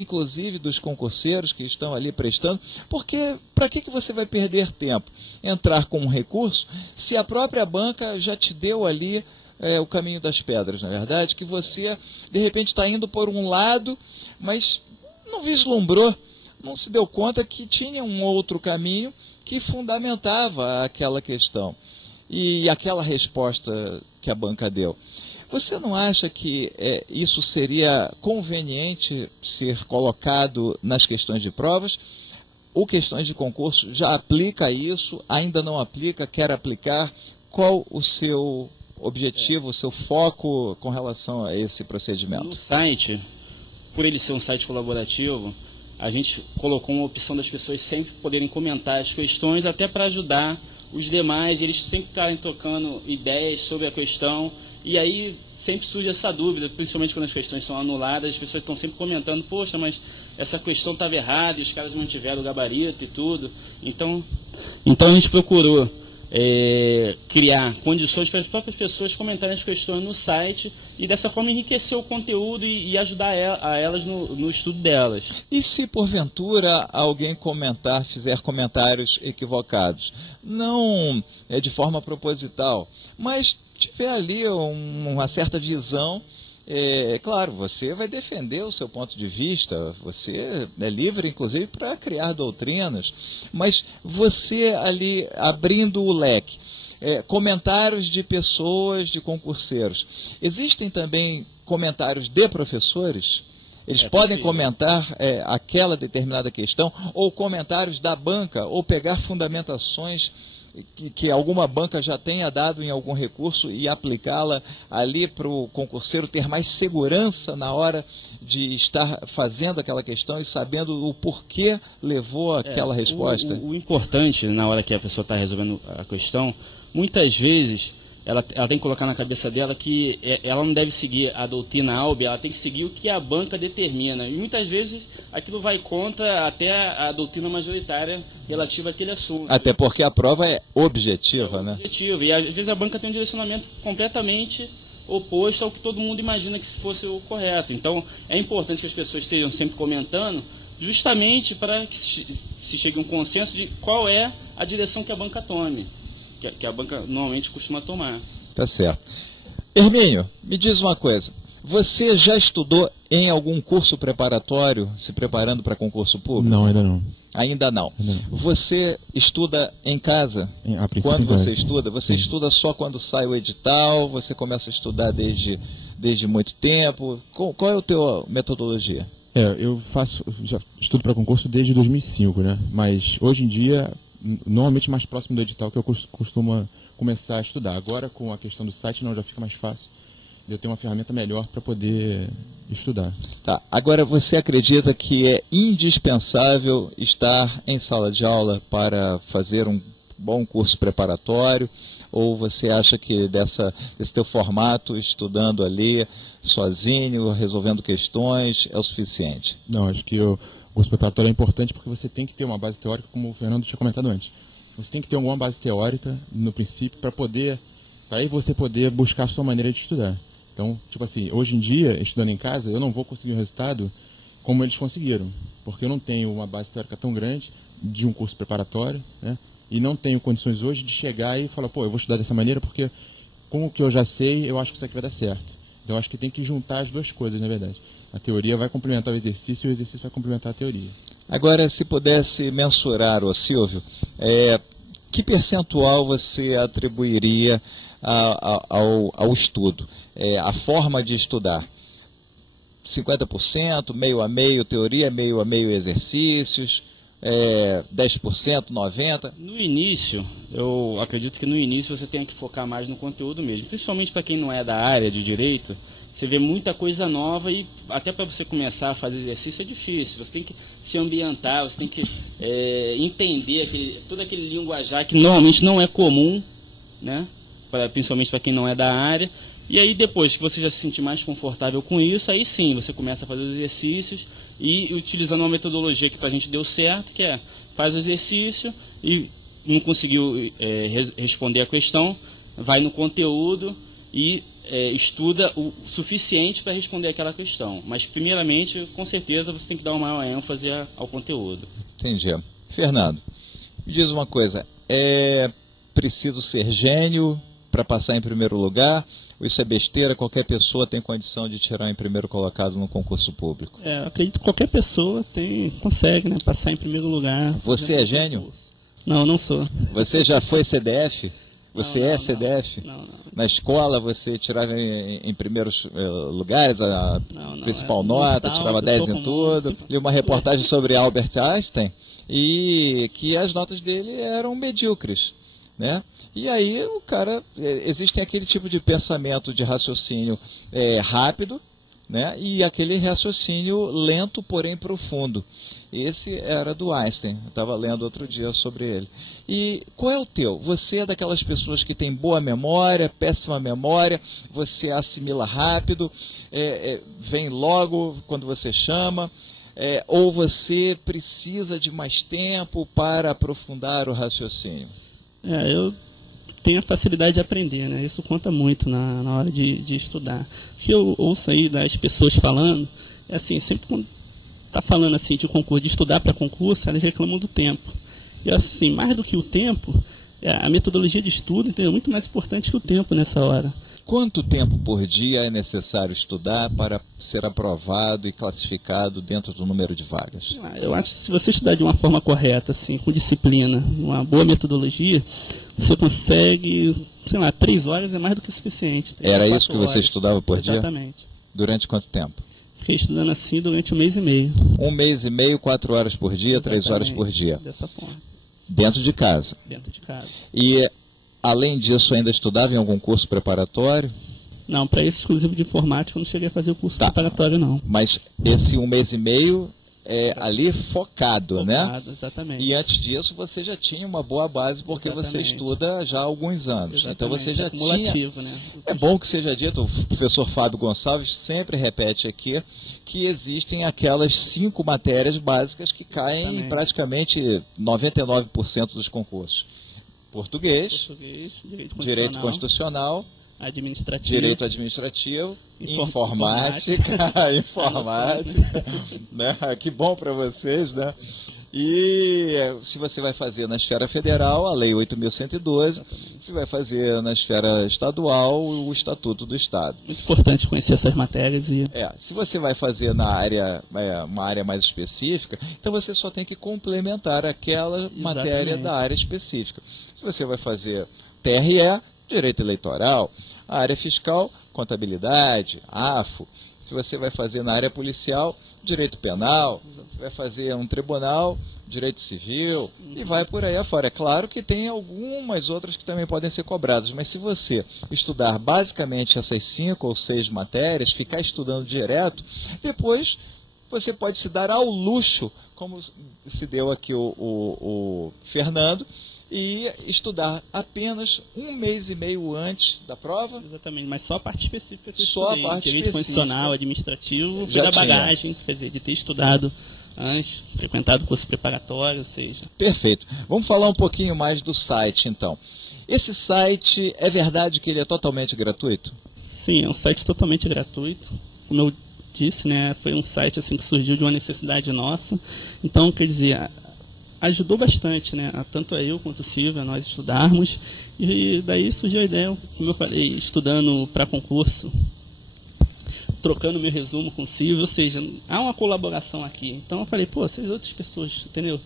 inclusive dos concurseiros que estão ali prestando, porque para que você vai perder tempo? Entrar com um recurso, se a própria banca já te deu ali o caminho das pedras, na verdade, que você, de repente, está indo por um lado, mas não vislumbrou, não se deu conta que tinha um outro caminho que fundamentava aquela questão e aquela resposta que a banca deu. Você não acha que isso seria conveniente ser colocado nas questões de provas? Ou questões de concurso já aplica isso, ainda não aplica, quer aplicar? Qual o seu objetivo, o seu foco com relação a esse procedimento? No site, por ele ser um site colaborativo, a gente colocou uma opção das pessoas sempre poderem comentar as questões, até para ajudar os demais, eles sempre estarem trocando ideias sobre a questão. E aí sempre surge essa dúvida, principalmente quando as questões são anuladas, as pessoas estão sempre comentando, poxa, mas essa questão estava errada e os caras mantiveram o gabarito e tudo. Então a gente procurou criar condições para as próprias pessoas comentarem as questões no site e dessa forma enriquecer o conteúdo e ajudar a elas no estudo delas. E se porventura alguém fizer comentários equivocados, não de forma proposital, mas tiver ali uma certa visão, claro, você vai defender o seu ponto de vista, você é livre, inclusive, para criar doutrinas, mas você ali abrindo o leque, comentários de pessoas, de concurseiros. Existem também comentários de professores? Eles podem comentar aquela determinada questão, ou comentários da banca, ou pegar fundamentações que alguma banca já tenha dado em algum recurso e aplicá-la ali para o concurseiro ter mais segurança na hora de estar fazendo aquela questão e sabendo o porquê levou aquela resposta? O importante na hora que a pessoa está resolvendo a questão, muitas vezes ela tem que colocar na cabeça dela que ela não deve seguir a doutrina ALB, ela tem que seguir o que a banca determina. E muitas vezes aquilo vai contra até a doutrina majoritária relativa àquele assunto. Até porque a prova é objetiva, né? Objetiva. E às vezes a banca tem um direcionamento completamente oposto ao que todo mundo imagina que fosse o correto. Então é importante que as pessoas estejam sempre comentando, justamente para que se chegue a um consenso de qual é a direção que a banca tome. Que a banca normalmente costuma tomar. Tá certo. Hermínio, me diz uma coisa. Você já estudou em algum curso preparatório, se preparando para concurso público? Não, ainda não. Ainda não. Você estuda em casa? Quando você estuda? Você estuda só quando sai o edital? Você começa a estudar desde muito tempo? Qual é a tua metodologia? Eu já estudo para concurso desde 2005, né? Mas hoje em dia, normalmente mais próximo do edital que eu costumo começar a estudar. Agora, com a questão do site, já fica mais fácil. Eu tenho uma ferramenta melhor para poder estudar. Tá. Agora, você acredita que é indispensável estar em sala de aula para fazer um bom curso preparatório? Ou você acha que desse teu formato, estudando ali, sozinho, resolvendo questões, é o suficiente? Não, acho que o curso preparatório é importante porque você tem que ter uma base teórica, como o Fernando tinha comentado antes. Você tem que ter alguma base teórica, no princípio, para aí você poder buscar a sua maneira de estudar. Então, tipo assim, hoje em dia, estudando em casa, eu não vou conseguir um resultado como eles conseguiram, porque eu não tenho uma base teórica tão grande de um curso preparatório, né? E não tenho condições hoje de chegar e falar, eu vou estudar dessa maneira porque com o que eu já sei, eu acho que isso aqui vai dar certo. Então, eu acho que tem que juntar as duas coisas, na verdade. A teoria vai complementar o exercício e o exercício vai complementar a teoria. Agora, se pudesse mensurar, Silvio, que percentual você atribuiria ao estudo? A forma de estudar? 50%, meio a meio teoria, meio a meio exercícios, 10%, 90%? No início, eu acredito que no início você tem que focar mais no conteúdo mesmo, principalmente para quem não é da área de direito. Você vê muita coisa nova e até para você começar a fazer exercício é difícil. Você tem que se ambientar, você tem que entender todo aquele linguajar que normalmente não é comum, né? Principalmente para quem não é da área. E aí depois que você já se sentir mais confortável com isso, aí sim você começa a fazer os exercícios e utilizando uma metodologia que para a gente deu certo, que faz o exercício e não conseguiu responder a questão, vai no conteúdo e estuda o suficiente para responder aquela questão. Mas, primeiramente, com certeza, você tem que dar uma maior ênfase ao conteúdo. Entendi. Fernando, me diz uma coisa, é preciso ser gênio para passar em primeiro lugar? Ou isso é besteira, qualquer pessoa tem condição de tirar em primeiro colocado no concurso público? Eu acredito que qualquer pessoa consegue, né, passar em primeiro lugar. Você é gênio? Não, não sou. Você já foi CDF? Você é CDF? Não. Na escola você tirava em primeiros lugares a principal nota, tirava 10 em tudo. Li uma reportagem sobre Albert Einstein e que as notas dele eram medíocres, né? E aí o cara, existem aquele tipo de pensamento, de raciocínio rápido, né? E aquele raciocínio lento, porém profundo. Esse era do Einstein, eu estava lendo outro dia sobre ele. E qual é o teu? Você é daquelas pessoas que tem boa memória, péssima memória, você assimila rápido, vem logo quando você chama, ou você precisa de mais tempo para aprofundar o raciocínio? Eu tenho a facilidade de aprender, né? Isso conta muito na hora de estudar. O que eu ouço aí das pessoas falando, é assim, sempre quando está falando assim de concurso, de estudar para concurso, elas reclamam do tempo. E assim, mais do que o tempo, a metodologia de estudo, entendeu? É muito mais importante que o tempo nessa hora. Quanto tempo por dia é necessário estudar para ser aprovado e classificado dentro do número de vagas? Eu acho que se você estudar de uma forma correta, assim, com disciplina, uma boa metodologia, você consegue, 3 horas é mais do que suficiente. Era isso que você estudava por dia? Exatamente. Durante quanto tempo? Fiquei estudando assim durante 1 mês e meio. 1 mês e meio, 4 horas por dia, exatamente. 3 horas por dia. Dessa forma. Dentro de casa? Dentro de casa. E, além disso, ainda estudava em algum curso preparatório? Não, para esse exclusivo de informática eu não cheguei a fazer o curso preparatório, não. Mas esse 1 mês e meio é ali focado, né? Exatamente. E antes disso você já tinha uma boa base, porque você estuda já há alguns anos. Exatamente. Então você já tinha... Né? É bom que seja dito, o professor Fábio Gonçalves sempre repete aqui, que existem aquelas 5 matérias básicas que caem em praticamente 99% dos concursos. Português, direito constitucional, direito administrativo, informática, né? Que bom para vocês, né? E se você vai fazer na esfera federal, a Lei 8.112, se vai fazer na esfera estadual, o Estatuto do Estado. Muito importante conhecer essas matérias. Se você vai fazer na área, uma área mais específica, então você só tem que complementar aquela matéria da área específica. Se você vai fazer TRE, direito eleitoral, a área fiscal, contabilidade, AFO. Se você vai fazer na área policial, direito penal, você vai fazer um tribunal, direito civil, e vai por aí afora. É claro que tem algumas outras que também podem ser cobradas, mas se você estudar basicamente essas 5 ou 6 matérias, ficar estudando direto, depois você pode se dar ao luxo, como se deu aqui o Fernando, e estudar apenas 1 mês e meio antes da prova. Exatamente, mas só a parte específica que eu só estudei. A parte direito constitucional, administrativo, foi da bagagem, quer dizer, de ter estudado antes, frequentado curso preparatório, ou seja... Perfeito. Vamos falar um pouquinho mais do site, então. Esse site, é verdade que ele é totalmente gratuito? Sim, é um site totalmente gratuito. Como eu disse, né, foi um site assim, que surgiu de uma necessidade nossa. Então, quer dizer... ajudou bastante, né? Tanto eu quanto o Silvio, a nós estudarmos. E daí surgiu a ideia, como eu falei, estudando para concurso, trocando meu resumo com o Silvio, ou seja, há uma colaboração aqui. Então eu falei, se as outras pessoas, entendeu?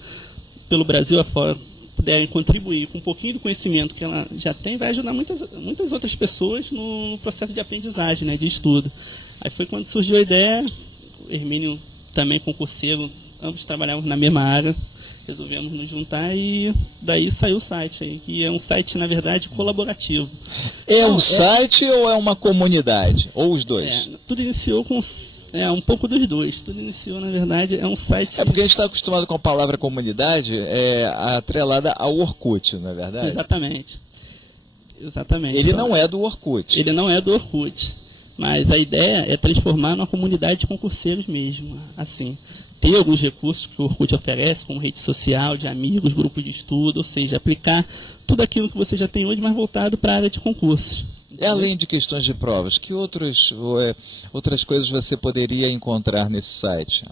Pelo Brasil afora, puderem contribuir com um pouquinho do conhecimento que ela já tem, vai ajudar muitas outras pessoas no processo de aprendizagem, né? De estudo. Aí foi quando surgiu a ideia, o Hermínio também concurseiro, ambos trabalhamos na mesma área, resolvemos nos juntar e daí saiu o site aí, que é um site, na verdade, colaborativo. Site ou é uma comunidade? Ou os dois? Tudo iniciou com um pouco dos dois. Tudo iniciou, na verdade, é um site... porque a gente está acostumado com a palavra comunidade atrelada ao Orkut, não é verdade? Exatamente. Ele não é do Orkut. Ele não é do Orkut. Mas a ideia é transformar numa comunidade de concurseiros mesmo, assim. Ter alguns recursos que o Orkut oferece, como rede social, de amigos, grupos de estudo, ou seja, aplicar tudo aquilo que você já tem hoje, mas voltado para a área de concursos. Além de questões de provas, que outras coisas você poderia encontrar nesse site?